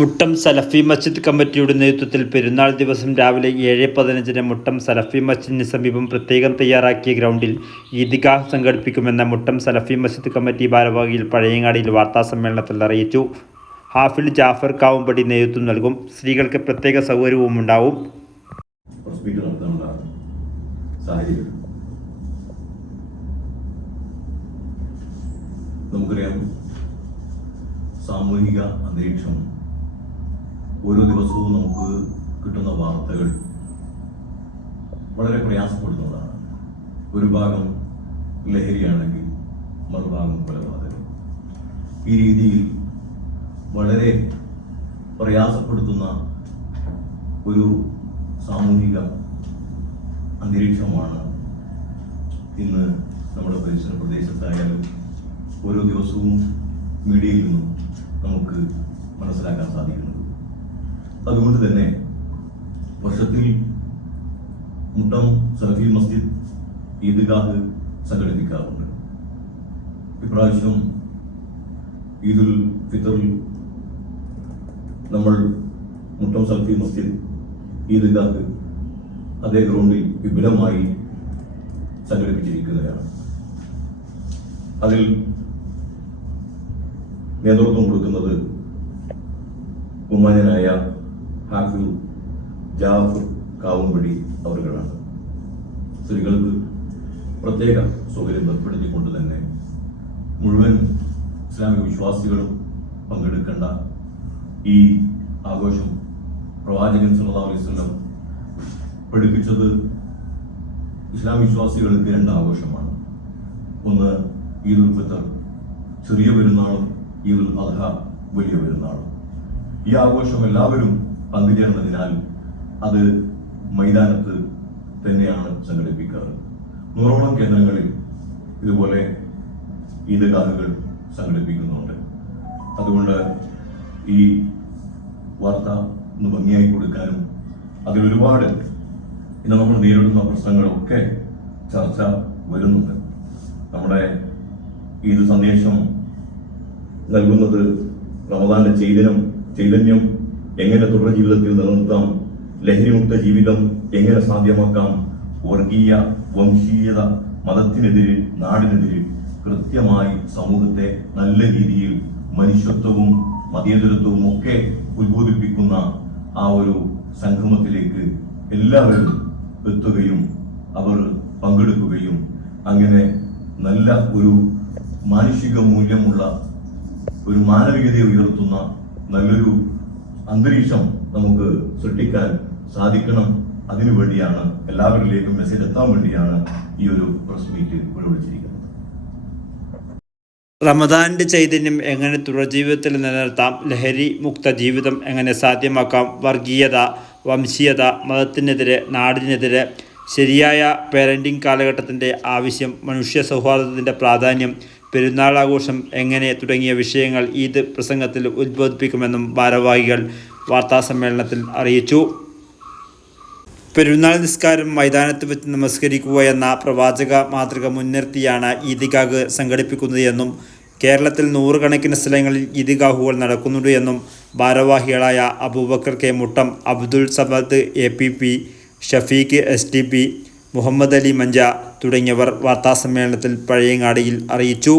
മുട്ടം സലഫി മസ്ജിദ് കമ്മിറ്റിയുടെ നേതൃത്വത്തിൽ പെരുന്നാൾ ദിവസം രാവിലെ 7:15 മുട്ടം സലഫി മസ്ജിദിന് സമീപം പ്രത്യേകം തയ്യാറാക്കിയ ഗ്രൗണ്ടിൽ ഈദ്ഗാഹ് സംഘടിപ്പിക്കുമെന്ന മുട്ടം സലഫി മസ്ജിദ് കമ്മിറ്റി ഭാരവാഹികൾ പഴയങ്ങാടിയിൽ വാർത്താസമ്മേളനത്തിൽ അറിയിച്ചു. ഹാഫിൽ ജാഫർ കാവുംപടി നേതൃത്വം നൽകും. സ്ത്രീകൾക്ക് പ്രത്യേക സൗകര്യവും ഉണ്ടാവും. നമുക്കറിയാം, സാമൂഹിക അന്തരീക്ഷം ഓരോ ദിവസവും നമുക്ക് കിട്ടുന്ന വാർത്തകൾ വളരെ പ്രയാസപ്പെടുന്നതാണ്. ഒരു ഭാഗം ലഹരിയാണെങ്കിൽ മറുഭാഗം കൊലപാതകം. ഈ രീതിയിൽ വളരെ പ്രയാസപ്പെടുത്തുന്ന ഒരു സാമൂഹിക അന്തരീക്ഷമാണ് ഇന്ന് നമ്മുടെ പരിസര പ്രദേശത്തായാലും ഓരോ ദിവസവും മീഡിയയിൽ നിന്നും നമുക്ക് മനസ്സിലാക്കാൻ സാധിക്കുന്നത്. അതുകൊണ്ട് തന്നെ വർഷത്തിൽ മുട്ടം സലഫി മസ്ജിദ് ഈദ്ഗാഹ് സംഘടിപ്പിക്കാറുണ്ട്. ഇപ്രാവശ്യം ഈദുൽ ഫിത്തറിൽ നമ്മൾ മുട്ടം സലഫി മസ്ജിദ് ഈദ്ഗാഹ് അതേ ഗ്രൗണ്ടിൽ വിപുലമായി സംഘടിപ്പിച്ചിരിക്കുകയാണ്. അതിൽ നേതൃത്വം കൊടുക്കുന്നത് ബഹുമാന്യനായ ഹാഫിൽ ജാഫർ കാവുംപടി അവരുകളാണ്. സ്ത്രീകൾക്ക് പ്രത്യേക സൗകര്യം ഏർപ്പെടുത്തിക്കൊണ്ട് തന്നെ മുഴുവൻ ഇസ്ലാമിക വിശ്വാസികളും പങ്കെടുക്കേണ്ട ഈ ആഘോഷം പ്രവാചകൻ സല്ലല്ലാഹു അലൈഹി വസല്ലം പഠിപ്പിച്ചത് ഇസ്ലാം വിശ്വാസികൾക്ക് രണ്ട് ആഘോഷമാണ്. ഒന്ന് ഈദുൽ ഫിത്തർ ചെറിയ പെരുന്നാളും ഈദുൽ അദ്ഹ വലിയ പെരുന്നാളും. ഈ ആഘോഷം എല്ലാവരും പങ്കുചേർന്നതിനാൽ അത് മൈതാനത്ത് തന്നെയാണ് സംഘടിപ്പിക്കാറ്. 100ഓളം കേന്ദ്രങ്ങളിൽ ഇതുപോലെ ഈദ്ഗാഹുകൾ സംഘടിപ്പിക്കുന്നുണ്ട്. അതുകൊണ്ട് ഈ വാർത്ത ഒന്ന് ഭംഗിയായി കൊടുക്കാനും അതിലൊരുപാട് ഇന്ന് നമ്മൾ നേരിടുന്ന പ്രശ്നങ്ങളൊക്കെ ചർച്ച വരുന്നുണ്ട്. നമ്മുടെ ഈദ് സന്ദേശം നൽകുന്നത് റമദാന്റെ ചൈതന്യം എങ്ങനെ തുടർ ജീവിതത്തിൽ നിലനിർത്താം, ലഹരിമുക്ത ജീവിതം എങ്ങനെ സാധ്യമാക്കാം, വർഗീയ വംശീയത മതത്തിനെതിരെ നാടിനെതിരെ കൃത്യമായി സമൂഹത്തെ നല്ല രീതിയിൽ മനുഷ്യത്വവും മതേതരത്വവും ഒക്കെ ഉദ്ബോധിപ്പിക്കുന്ന ആ ഒരു സംഗമത്തിലേക്ക് എല്ലാവരും എത്തുകയും അവർ പങ്കെടുക്കുകയും അങ്ങനെ നല്ല ഒരു മാനുഷിക മൂല്യമുള്ള ഒരു മാനവികതയെ ഉയർത്തുന്ന നല്ലൊരു അന്തരീക്ഷം നമുക്ക് സൃഷ്ടിക്കാൻ സാധിക്കണം. അതിനുവേണ്ടിയാണ്, എല്ലാവരിലേക്കും മെസ്സേജ് എത്താൻ വേണ്ടിയാണ് ഈ ഒരു പ്രസ് മീറ്റ് വിളിച്ചിരിക്കുന്നത്. റമദാന്റെ ചൈതന്യം എങ്ങനെ തുടർ ജീവിതത്തിൽ നിലനിർത്താം, ലഹരി മുക്ത ജീവിതം എങ്ങനെ സാധ്യമാക്കാം, വർഗീയത വംശീയത മതത്തിനെതിരെ നാടിനെതിരെ ശരിയായ പേരന്റിംഗ് കാലഘട്ടത്തിൻ്റെ ആവശ്യം, മനുഷ്യ സൗഹാർദ്ദത്തിൻ്റെ പ്രാധാന്യം, പെരുന്നാളാഘോഷം എങ്ങനെ തുടങ്ങിയ വിഷയങ്ങൾ ഈദ് പ്രസംഗത്തിൽ ഉദ്ബോധിപ്പിക്കുമെന്നും ഭാരവാഹികൾ വാർത്താസമ്മേളനത്തിൽ അറിയിച്ചു. പെരുന്നാൾ നിസ്കാരം മൈതാനത്ത് വെച്ച് നമസ്കരിക്കുക എന്ന പ്രവാചക മാതൃക മുൻനിർത്തിയാണ് ഈദ്ഗാഹ് സംഘടിപ്പിക്കുന്നത് എന്നും കേരളത്തിൽ 100 കണക്കിന് സ്ഥലങ്ങളിൽ ഈദ്ഗാഹുകൾ നടക്കുന്നുണ്ട് എന്നും ഭാരവാഹികളായ Abubakar K Muttam, Abdul Samad APP, Shafeeq STP, Muhammad Ali Mancha തുടങ്ങിയവർ വാർത്താസമ്മേളനത്തിൽ പഴയങ്ങാടിയിൽ അറിയിച്ചു.